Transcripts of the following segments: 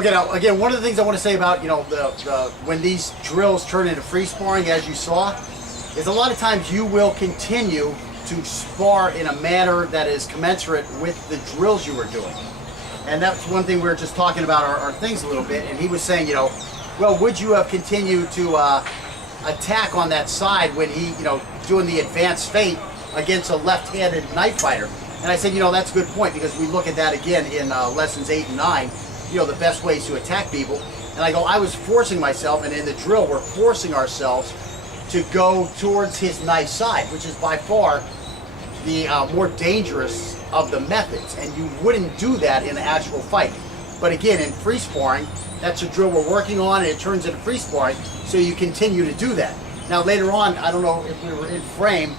Okay, now again, one of the things I want to say about when these drills turn into free sparring, as you saw, is a lot of times you will continue to spar in a manner that is commensurate with the drills you were doing. And that's one thing we were just talking about our things a little bit, and he was saying, well, would you have continued to attack on that side when he, doing the advanced feint against a left-handed knife fighter? And I said, that's a good point, because we look at that again in lessons 8 and 9, the best ways to attack people. And I go, I was forcing myself, and in the drill, we're forcing ourselves to go towards his knife side, which is by far the more dangerous of the methods, and you wouldn't do that in an actual fight. But again, in free sparring, that's a drill we're working on, and it turns into free sparring, so you continue to do that. Now later on, I don't know if we were in frame,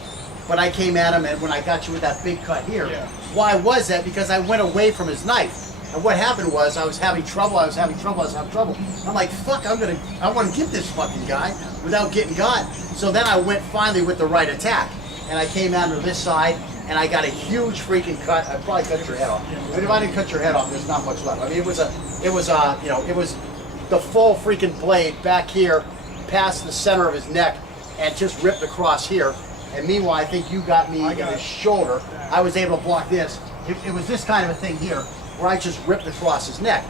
but I came at him, and when I got you with that big cut here, why was that? Because I went away from his knife. And what happened was I was having trouble. I'm like, fuck, I want to get this fucking guy without getting got. So then I went finally with the right attack. And I came out to this side, and I got a huge freaking cut. I probably cut your head off. But if I didn't cut your head off, there's not much left. I mean, it was the full freaking blade back here, past the center of his neck, and just ripped across here. And meanwhile, I think you got me in his shoulder. I was able to block this. It was this kind of a thing here, where I just ripped across his neck.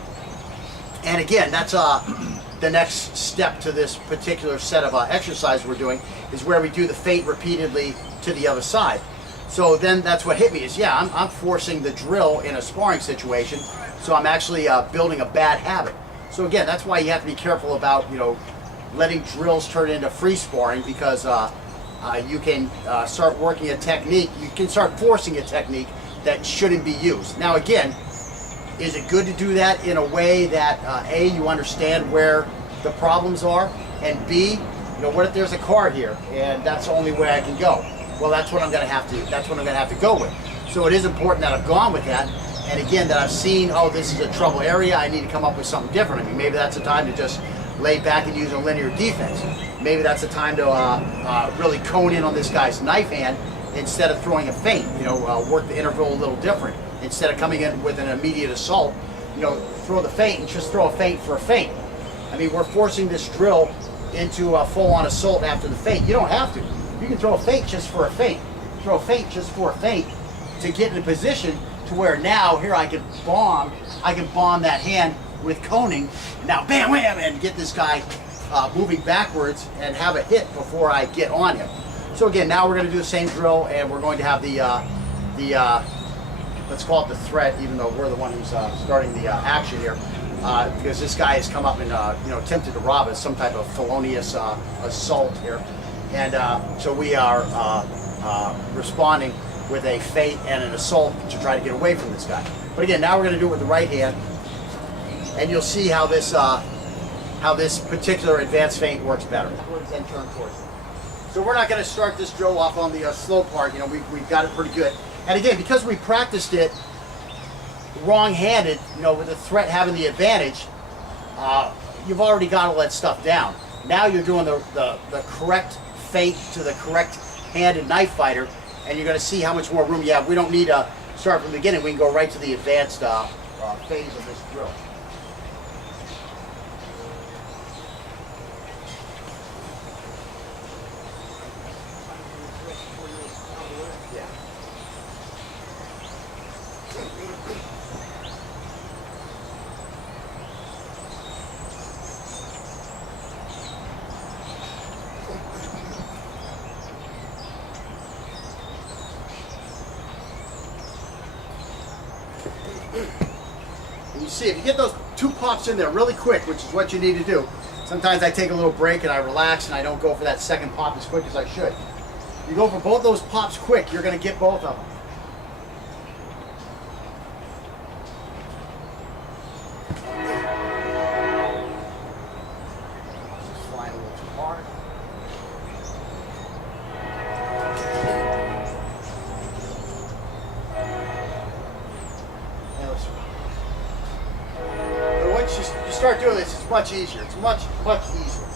And again, that's the next step to this particular set of exercises we're doing, is where we do the feint repeatedly to the other side. So then that's what hit me is, I'm forcing the drill in a sparring situation, so I'm actually building a bad habit. So again, that's why you have to be careful about, letting drills turn into free sparring, because you can start working a technique, you can start forcing a technique that shouldn't be used. Now again, is it good to do that in a way that A, you understand where the problems are, and B, what if there's a car here and that's the only way I can go? Well, that's what I'm going to have to go with. So it is important that I've gone with that, and again, that I've seen, oh, this is a trouble area, I need to come up with something different. I mean, maybe that's the time to just lay back and use a linear defense. Maybe that's the time to really cone in on this guy's knife hand instead of throwing a feint, work the interval a little different. Instead of coming in with an immediate assault, throw the feint and just throw a feint for a feint. I mean, we're forcing this drill into a full-on assault after the feint. You don't have to. You can throw a feint just for a feint. Throw a feint just for a feint to get in a position to where now, here I can bomb that hand with coning. Now, bam, wham, and get this guy moving backwards and have a hit before I get on him. So again, now we're going to do the same drill, and we're going to have the let's call it the threat, even though we're the one who's starting the action here, because this guy has come up and attempted to rob us, some type of felonious assault here, and so we are responding with a feint and an assault to try to get away from this guy. But again, now we're going to do it with the right hand, and you'll see how this particular advanced feint works better. And turn towards it. So we're not going to start this drill off on the slow part. We've got it pretty good. And again, because we practiced it wrong-handed, with the threat having the advantage, you've already got all that stuff down. Now you're doing the correct feint to the correct handed knife fighter, and you're going to see how much more room you have. We don't need to start from the beginning. We can go right to the advanced phase of this drill. And you see, if you get those 2 pops in there really quick, which is what you need to do, sometimes I take a little break and I relax and I don't go for that second pop as quick as I should. You go for both those pops quick, you're going to get both of them. Just flying a little too hard. Start doing this, it's much easier. It's much easier.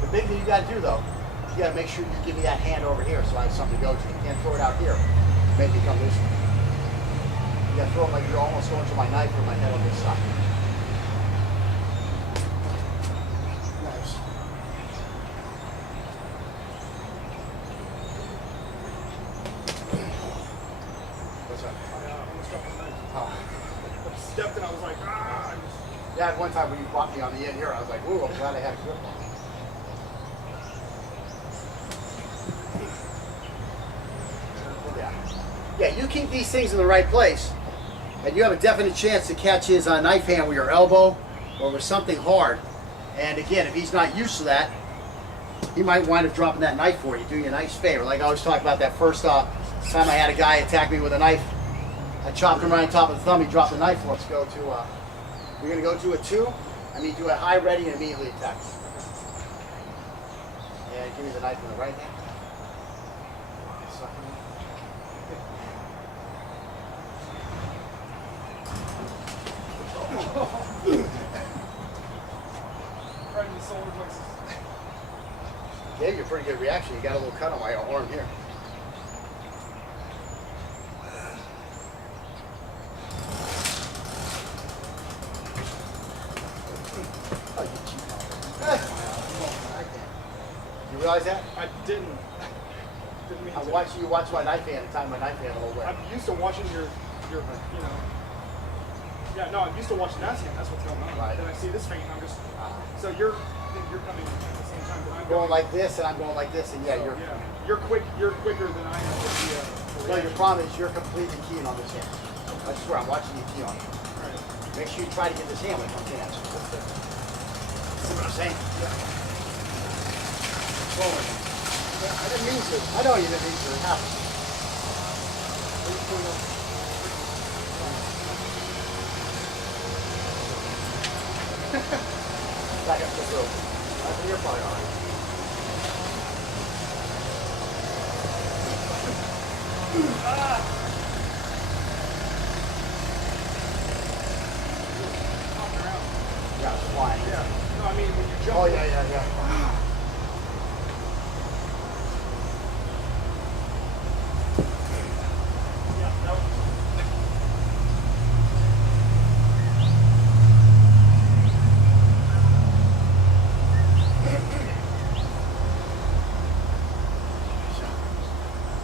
The big thing you got to do though, you got to make sure you give me that hand over here so I have something to go to. You can't throw it out here. Make me come this way. You got to throw it like you're almost going to my knife or my head on this side. was like, ah. Yeah, at one time when you bought me on the end here, I was like, ooh, I'm glad I had a grip on it. Yeah, you keep these things in the right place, and you have a definite chance to catch his knife hand with your elbow or with something hard. And again, if he's not used to that, he might wind up dropping that knife for you, doing you a nice favor. Like I always talk about that first time I had a guy attack me with a knife. I chopped him right on top of the thumb, he dropped the knife. Let's go to, we're going to go to a 2, and you do a high ready and immediately attack. And give me the knife in the right hand. Right in the solar plexus. Gave you a pretty good reaction. You got a little cut on my arm here. You realize that? I didn't mean I'm to. watching you watch my knife hand and time my knife hand the whole way. I'm used to watching your, you know. Yeah, no, I'm used to watching that hand. That's what's going on. Right. Then I see this feint, and I'm just. So you're coming at the same time, but I'm going like this, and I'm going like this, and yeah, so, you're. Yeah, you're quicker than I am with the. No, your problem is you're completely keying on this hand. I swear, I'm watching you key on it. Right. Make sure you try to get this hand when it comes in. See what I'm saying? Yeah. Forward. Yeah, I didn't mean to. I know you didn't mean to. It happened. Back up just a little. You're probably all right. Yeah, it's flying. Yeah. No, I mean when you jump. Oh yeah.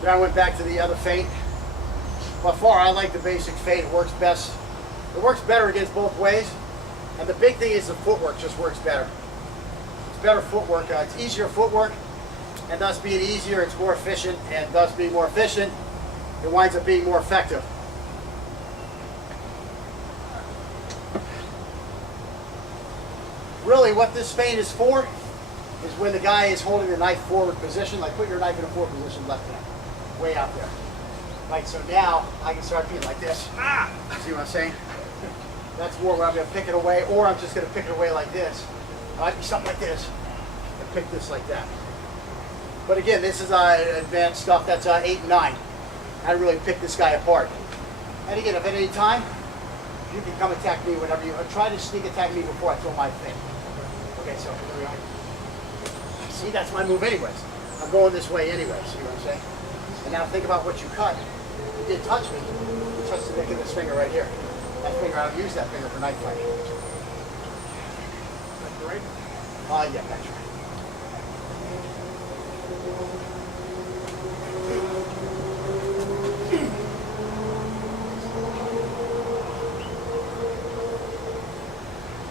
Then I went back to the other feint. By far, I like the basic feint. It works best. It works better against both ways. And the big thing is the footwork just works better. It's better footwork. It's easier footwork, and thus being easier, it's more efficient, and thus being more efficient, it winds up being more effective. Really, what this feint is for is when the guy is holding the knife forward position, like put your knife in a forward position, left hand, way out there. Right, so now I can start being like this. Ah! See what I'm saying? That's more where I'm going to pick it away, or I'm just going to pick it away like this. It might be something like this, and pick this like that. But again, this is advanced stuff. That's 8 and 9. How to really pick this guy apart. And again, if at any time, you can come attack me whenever you try to sneak attack me before I throw my thing. Okay, so here we are. See, that's my move anyways. I'm going this way anyway, see what I'm saying? And now think about what you cut. You did touch me. You touched the nick of this finger right here. That finger, I don't use that finger for knife fighting. That's right? Yeah, that's right.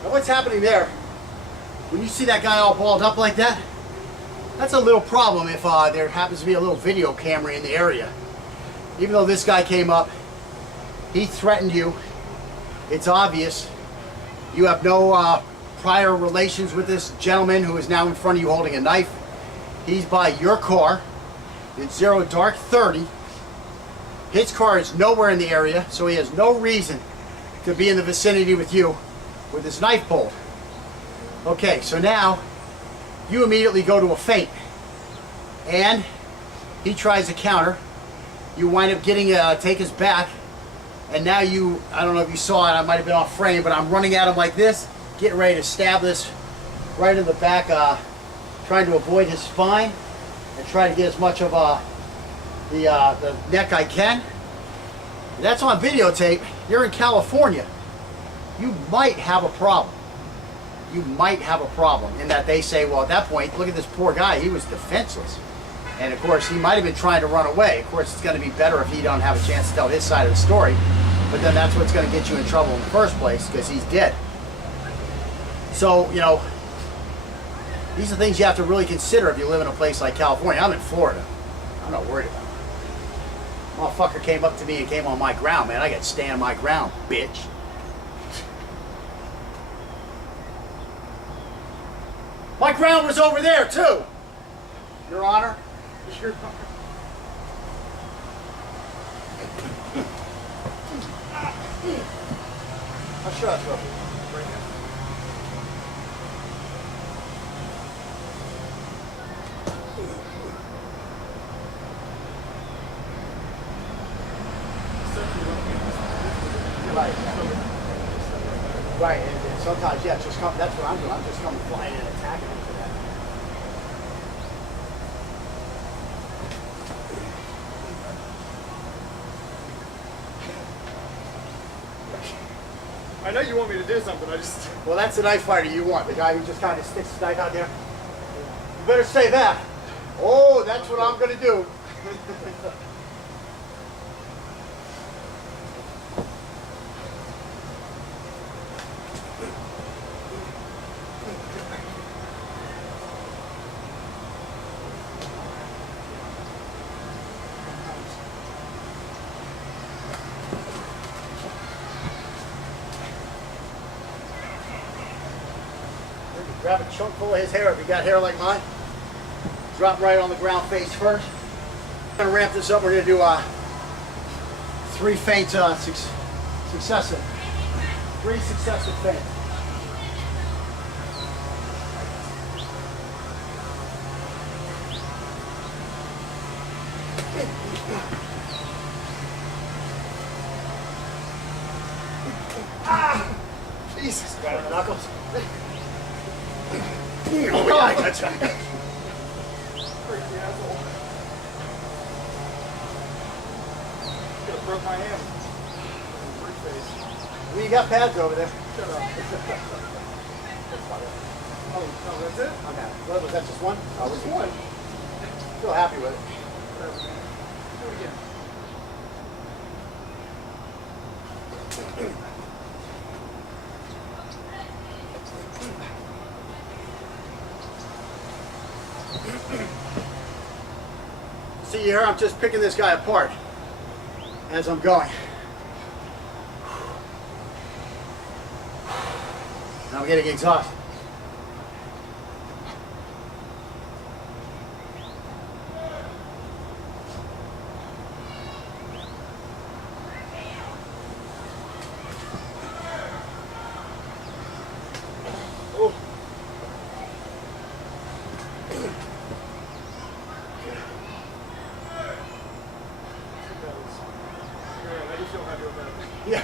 Now what's happening there, when you see that guy all balled up like that, that's a little problem if there happens to be a little video camera in the area. Even though this guy came up, he threatened you. It's obvious. You have no prior relations with this gentleman who is now in front of you holding a knife. He's by your car. It's 0 dark 30. His car is nowhere in the area, so he has no reason to be in the vicinity with you with his knife pulled. Okay, so now you immediately go to a feint, and he tries to counter. You wind up getting take his back, and now you, I don't know if you saw it, I might have been off frame, but I'm running at him like this, getting ready to stab this right in the back, trying to avoid his spine and try to get as much of the neck I can. That's on videotape. You're in California. You might have a problem. You might have a problem in that they say, well, at that point, look at this poor guy, he was defenseless. And of course, he might have been trying to run away. Of course, it's going to be better if he don't have a chance to tell his side of the story. but then that's what's going to get you in trouble in the first place because he's dead. So, you know, these are things you have to really consider if you live in a place like California. I'm in Florida. I'm not worried about it. Motherfucker came up to me and came on my ground, man. I got to stand my ground, bitch. My ground was over there, too. Your Honor. Your Honor. I'll shut up. Right now. Right. Right, and sometimes, yeah, just come, that's what I'm doing. I'm just coming flying and attacking him for that. I know you want me to do something, I just... Well, that's the knife fighter you want, the guy who just kind of sticks his knife out there. You better say that. Oh, that's what I'm going to do. Grab a chunk full of his hair if you got hair like mine. Drop right on the ground face first. We're gonna ramp this up. We're gonna do 3 feints successive. 3 successive feints. Ah! Jesus, got the knuckles. Oh, yeah, that's right. Crazy asshole. Could have broke my hand. Brick face. Well, you got pads over there. Shut up. Oh, no, that's it? Okay. What was that, just one? Oh, which one? Feel happy with it. Whatever, man. Do it again. See here, I'm just picking this guy apart as I'm going. Now I'm getting exhausted. Oh. I do feel happy with that. Yeah.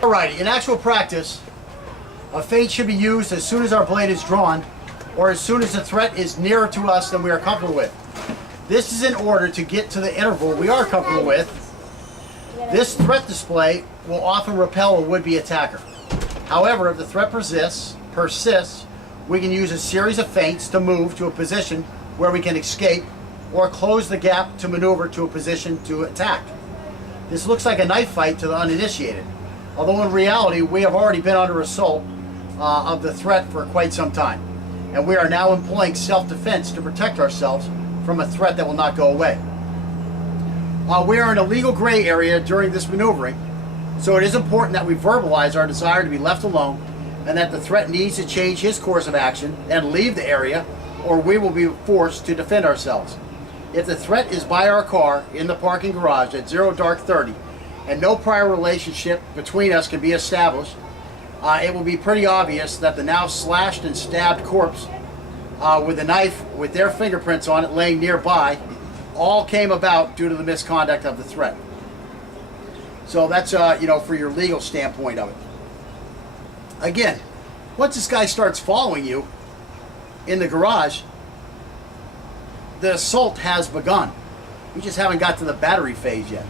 Alrighty, in actual practice, a feint should be used as soon as our blade is drawn or as soon as the threat is nearer to us than we are comfortable with. This is in order to get to the interval we are comfortable with. This threat display will often repel a would-be attacker. However, if the threat persists, we can use a series of feints to move to a position where we can escape or close the gap to maneuver to a position to attack. This looks like a knife fight to the uninitiated, although in reality we have already been under assault of the threat for quite some time, and we are now employing self-defense to protect ourselves from a threat that will not go away. We are in a legal gray area during this maneuvering, so it is important that we verbalize our desire to be left alone and that the threat needs to change his course of action and leave the area, or we will be forced to defend ourselves. If the threat is by our car in the parking garage at 0:30 and no prior relationship between us can be established, it will be pretty obvious that the now slashed and stabbed corpse with a knife with their fingerprints on it laying nearby all came about due to the misconduct of the threat. So that's you know, for your legal standpoint of it. Again, once this guy starts following you in the garage, the assault has begun. You just haven't got to the battery phase yet.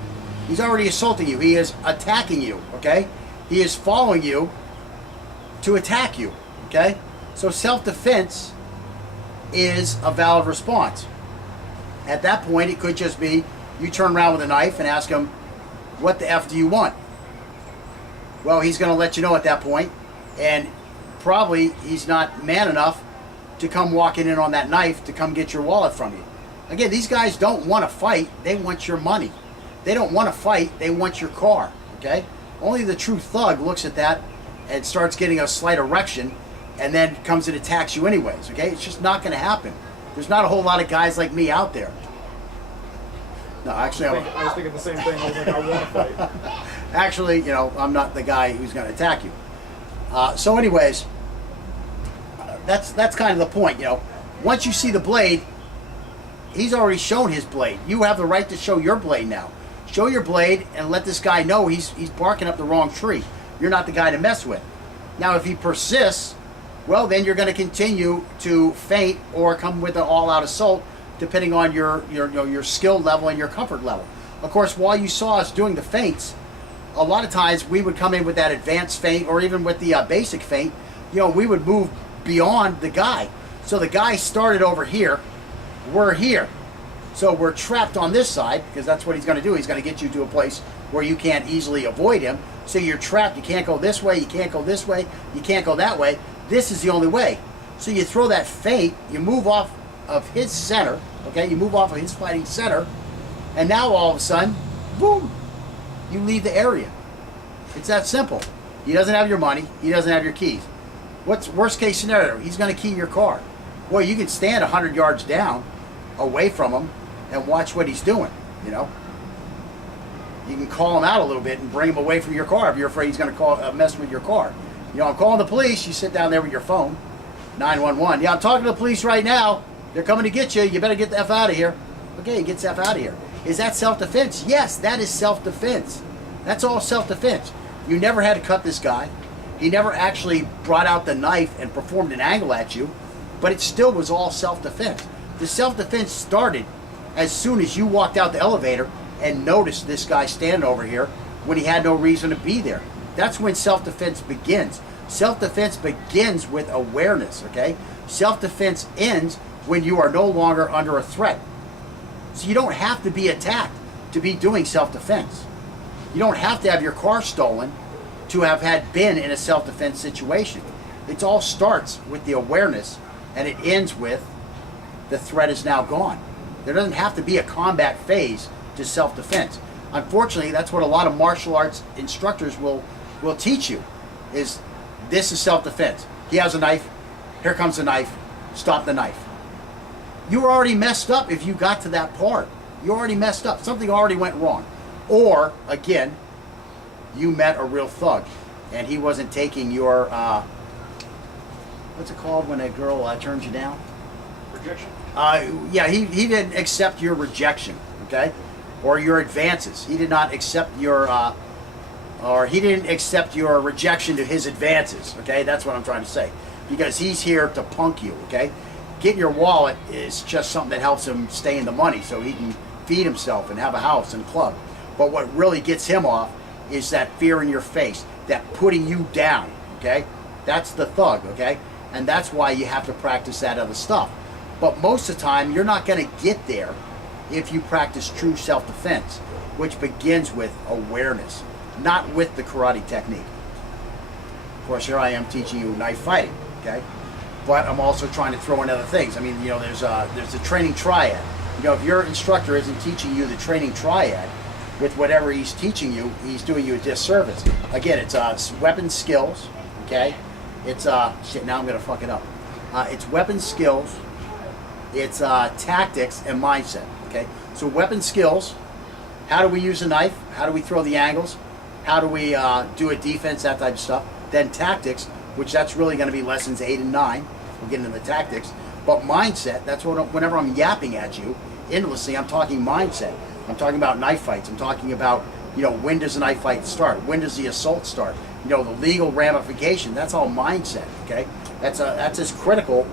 He's already assaulting you. He is attacking you, okay? He is following you to attack you, okay? So self-defense is a valid response. At that point, it could just be you turn around with a knife and ask him, what the F do you want? Well, he's going to let you know at that point, and probably he's not man enough to come walking in on that knife to come get your wallet from you. Again, these guys don't want to fight, they want your money. They don't want to fight, they want your car, okay? Only the true thug looks at that and starts getting a slight erection and then comes and attacks you anyways, okay? It's just not going to happen. There's not a whole lot of guys like me out there. No, actually, I was thinking the same thing. I was like, I want to fight. Actually, you know, I'm not the guy who's going to attack you. So anyways, that's kind of the point, you know. Once you see the blade, he's already shown his blade. You have the right to show your blade now. Show your blade and let this guy know he's barking up the wrong tree. You're not the guy to mess with. Now, if he persists, well, then you're going to continue to feint or come with an all-out assault, depending on your skill level and your comfort level. Of course, while you saw us doing the feints, a lot of times we would come in with that advanced feint or even with the basic feint. You know, we would move beyond the guy. So the guy started over here. We're here. So we're trapped on this side because that's what he's going to do. He's going to get you to a place where you can't easily avoid him. So you're trapped. You can't go this way. You can't go this way. You can't go that way. This is the only way. So you throw that feint. You move off of his center. Okay, you move off of his fighting center. And now all of a sudden, boom, you leave the area. It's that simple. He doesn't have your money. He doesn't have your keys. What's worst case scenario? He's going to key your car. Well, you can stand 100 yards down away from him and watch what he's doing, you know. You can call him out a little bit and bring him away from your car if you're afraid he's going to mess with your car. You know, I'm calling the police. You sit down there with your phone, 911. Yeah, I'm talking to the police right now. They're coming to get you. You better get the F out of here. Okay, he gets the F out of here. Is that self-defense? Yes, that is self-defense. That's all self-defense. You never had to cut this guy. He never actually brought out the knife and performed an angle at you, but it still was all self-defense. The self-defense started as soon as you walked out the elevator and noticed this guy standing over here when he had no reason to be there. That's when self-defense begins. Self-defense begins with awareness, okay? Self-defense ends when you are no longer under a threat. So you don't have to be attacked to be doing self-defense. You don't have to have your car stolen to have been in a self-defense situation. It all starts with the awareness and it ends with the threat is now gone. There doesn't have to be a combat phase to self-defense. Unfortunately, that's what a lot of martial arts instructors will teach you, is this is self-defense. He has a knife, here comes the knife, stop the knife. You were already messed up if you got to that part. You already messed up. Something already went wrong. Or, again, you met a real thug and he wasn't taking your, what's it called when a girl turns you down? Rejection? Yeah, he didn't accept your rejection, okay? Or your advances. He did not accept your, or he didn't accept your rejection to his advances, okay? That's what I'm trying to say. Because he's here to punk you, okay? Getting your wallet is just something that helps him stay in the money so he can feed himself and have a house and club. But what really gets him off is that fear in your face, that putting you down, okay? That's the thug, okay? And that's why you have to practice that other stuff. But most of the time, you're not going to get there if you practice true self-defense, which begins with awareness, not with the karate technique. Of course, here I am teaching you knife fighting, okay? But I'm also trying to throw in other things. I mean, you know, there's a training triad. You know, if your instructor isn't teaching you the training triad with whatever he's teaching you, he's doing you a disservice. Again, it's weapon skills, okay? It's, shit, now I'm going to fuck it up. It's weapon skills, it's tactics, and mindset, okay? So weapon skills, how do we use a knife? How do we throw the angles? How do we do a defense, that type of stuff? Then tactics, which that's really going to be lessons 8 and 9. We'll get into the tactics. But mindset, that's what, whenever I'm yapping at you endlessly, I'm talking mindset. I'm talking about knife fights. I'm talking about, you know, when does a knife fight start? When does the assault start? You know, the legal ramification. That's all mindset, okay? That's as critical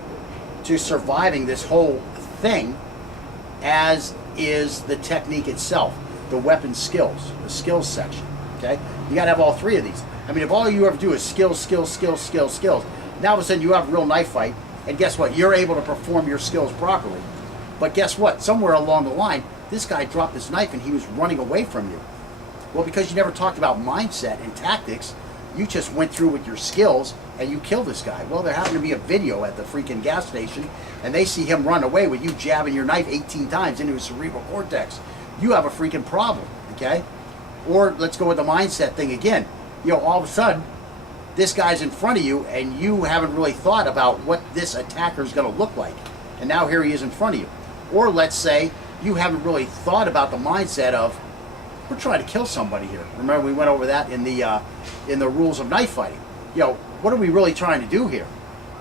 to surviving this whole thing as is the technique itself, the weapon skills, the skills section, okay? You got to have all three of these. I mean, if all you ever do is skills, skills, skills, skills, skills, now all of a sudden you have a real knife fight, and guess what? You're able to perform your skills properly. But guess what? Somewhere along the line, this guy dropped his knife and he was running away from you. Well, because you never talked about mindset and tactics, you just went through with your skills and you killed this guy. Well, there happened to be a video at the freaking gas station, and they see him run away with you jabbing your knife 18 times into his cerebral cortex. You have a freaking problem, okay? Or let's go with the mindset thing again. You know, all of a sudden, this guy's in front of you and you haven't really thought about what this attacker is going to look like. And now here he is in front of you. Or let's say you haven't really thought about the mindset of, we're trying to kill somebody here. Remember, we went over that in the rules of knife fighting. You know, what are we really trying to do here?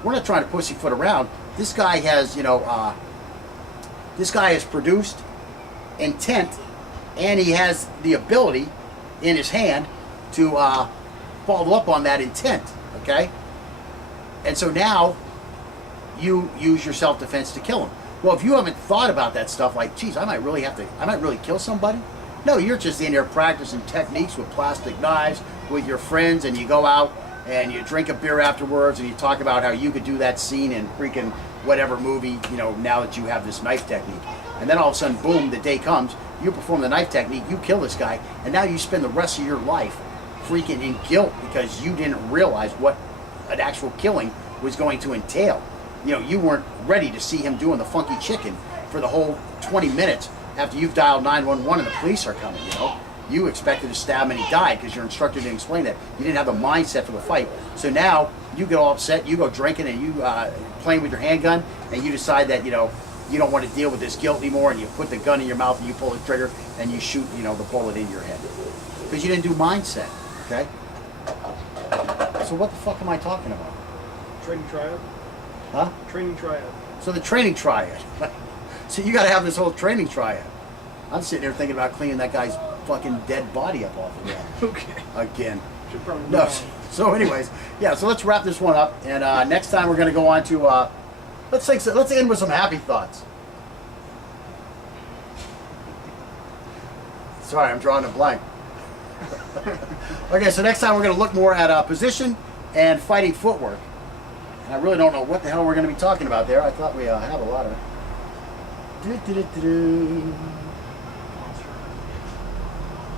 We're not trying to pussyfoot around. This guy has, this guy has produced intent, and he has the ability in his hand to follow up on that intent, okay? And so now you use your self-defense to kill him. Well, if you haven't thought about that stuff, like, geez, I might really kill somebody. No, you're just in there practicing techniques with plastic knives with your friends, and you go out and you drink a beer afterwards and you talk about how you could do that scene in freaking whatever movie, you know, now that you have this knife technique. And then all of a sudden, boom, the day comes, you perform the knife technique, you kill this guy, and now you spend the rest of your life freaking in guilt because you didn't realize what an actual killing was going to entail. You know, you weren't ready to see him doing the funky chicken for the whole 20 minutes after you've dialed 911 and the police are coming, you know. You expected to stab him and he died because your instructor didn't explain that. You didn't have the mindset for the fight. So now you get all upset, you go drinking and you playing with your handgun, and you decide that, you know, you don't want to deal with this guilt anymore, and you put the gun in your mouth and you pull the trigger and you shoot, you know, the bullet in your head. Because you didn't do mindset, okay? So what the fuck am I talking about? Training triad. Huh? Training triad. So the training triad. So you got to have this whole training triad. I'm sitting there thinking about cleaning that guy's fucking dead body up off of that. Okay. Again. Should probably No. So anyways, yeah, so let's wrap this one up. And next time we're going to go on to, let's end with some happy thoughts. Sorry, I'm drawing a blank. Okay, so next time we're going to look more at position and fighting footwork. And I really don't know what the hell we're going to be talking about there. I thought we have a lot of it.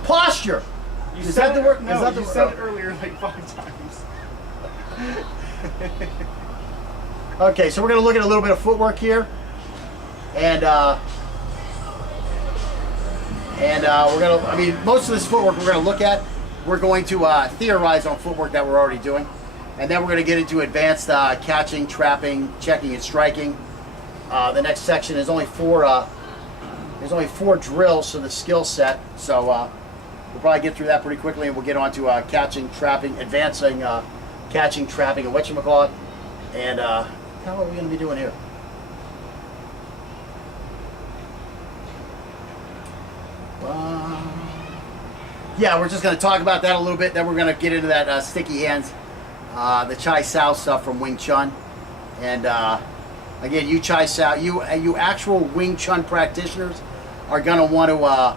Posture. You Is said that the word? No, Is that the you word? said it earlier like 5 times. Okay, so we're going to look at a little bit of footwork here, and we're going to, I mean, most of this footwork we're going to look at, we're going to theorize on footwork that we're already doing, and then we're going to get into advanced catching, trapping, checking, and striking. The next section is only 4. There's only 4 drills to the skill set, so we'll probably get through that pretty quickly, and we'll get on to catching, trapping, advancing, catching, trapping, and whatchamacallit. And how are we going to be doing here? Yeah, we're just going to talk about that a little bit. Then we're going to get into that sticky hands, the Chai Sao stuff from Wing Chun. And again, you Chai Sao, you actual Wing Chun practitioners are going to want to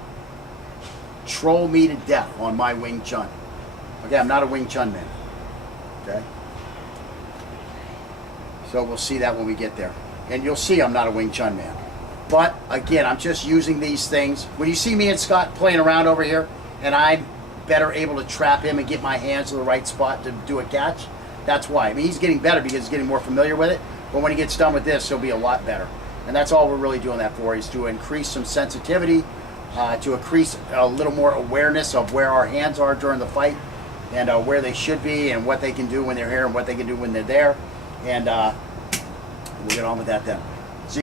troll me to death on my Wing Chun. Okay, I'm not a Wing Chun man. Okay? So we'll see that when we get there. And you'll see I'm not a Wing Chun man. But again, I'm just using these things. When you see me and Scott playing around over here, and I'm better able to trap him and get my hands to the right spot to do a catch, that's why. I mean, he's getting better because he's getting more familiar with it. But when he gets done with this, he'll be a lot better. And that's all we're really doing that for, is to increase some sensitivity, to increase a little more awareness of where our hands are during the fight, and where they should be, and what they can do when they're here and what they can do when they're there. And we'll get on with that then.